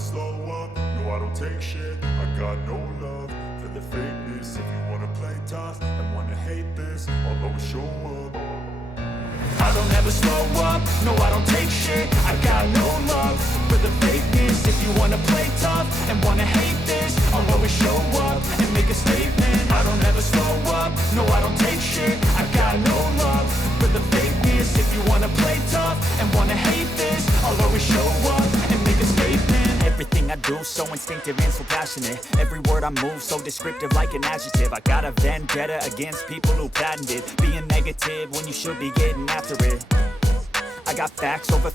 slow up, no I don't take shit. I got no love for the fakeness. If you wanna play tough and wanna hate this, I'll always show up. I don't ever slow up, no I don't take shit. I got no love for the fakeness. If you wanna play tough and wanna hate this, I'll always show up and make a statement. I don't ever slow up, no I don't take shit. I got no love for the fakeness. If you wanna play tough and wanna hate this, I'll always show up and make a statement. Everything I do so instinctive and so passionate. Every word I move so descriptive like an adjective. I got a vendetta against people who patented being negative when you should be getting after it. I got facts over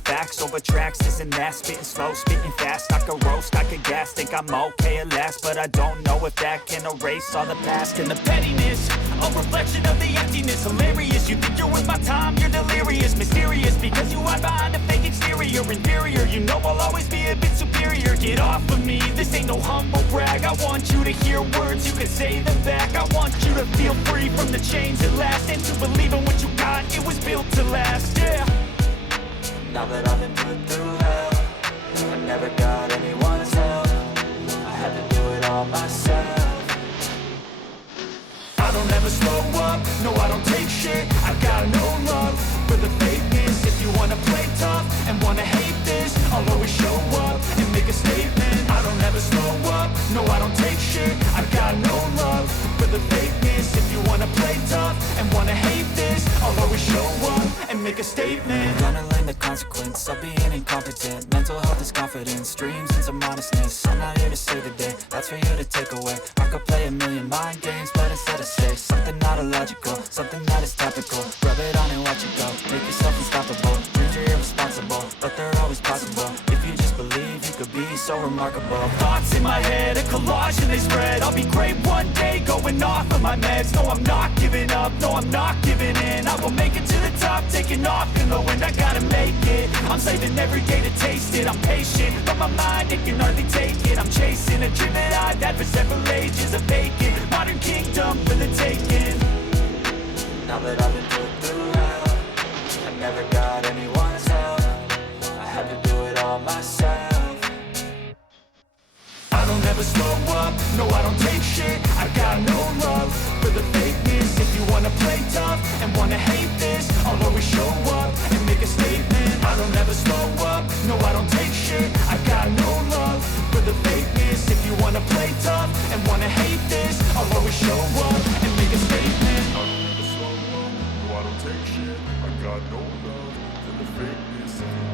tracks, this and that. Spitting slow, spitting fast, I could roast, I could gas. Think I'm okay at last, but I don't know if that can erase all the past. And the pettiness, a reflection of the emptiness. Hilarious, you think you're worth my time, you're delirious. Mysterious, because you hide behind a fake exterior. Inferior, you know I'll always be a bit superior. Get off of me, this ain't no humble brag. I want you to hear words, you can say them back. I want you to feel free from the chains at last, and to believe in what you got, it was built to last, yeah. Now that I've been put through hell, I never got anyone's help. I had to do it all myself. I don't ever slow up, no I don't take shit. I got no love for the fakeness. If you wanna play tough and wanna hate this, I'll always show up and make a statement. I don't ever slow up, no I don't take shit. I got no love for the fakeness. If you wanna play tough and wanna hate this, I'll always show up and make a statement. I'm gonna learn the consequence of being incompetent. Mental health is confidence, dreams and some honestness. I'm not here to save the day, that's for you to take away. I could play a million mind games, but instead I say something not illogical, something that is topical. Rub it on and watch it go, make yourself unstoppable. Dreams are irresponsible, but they're always possible. If you just believe, you could be so remarkable. Thoughts in my head, a collage and they spread. I'll be great one day, going off of my meds. No, I'm not giving up, no, I'm not giving in. I will make it to the top, taking off in the wind. I gotta make it, I'm saving every day to taste it. I'm patient, but my mind, it can hardly take it. I'm chasing a dream that I've had for several ages. A vacant, modern kingdom for the taking. Now that I've been put through hell, I never got anyone's help. I had to do it all myself. I don't ever slow up, no I don't take shit. I got no love for the fakeness. If you wanna play tough and wanna hate this, I'll always show up and make a statement. I don't ever slow up, no I don't take shit. I got no love for the fakeness. If you wanna play tough and wanna hate this, I'll always show up and make a statement. I don't ever slow up, no I don't take shit. I got no love for the fakeness. If you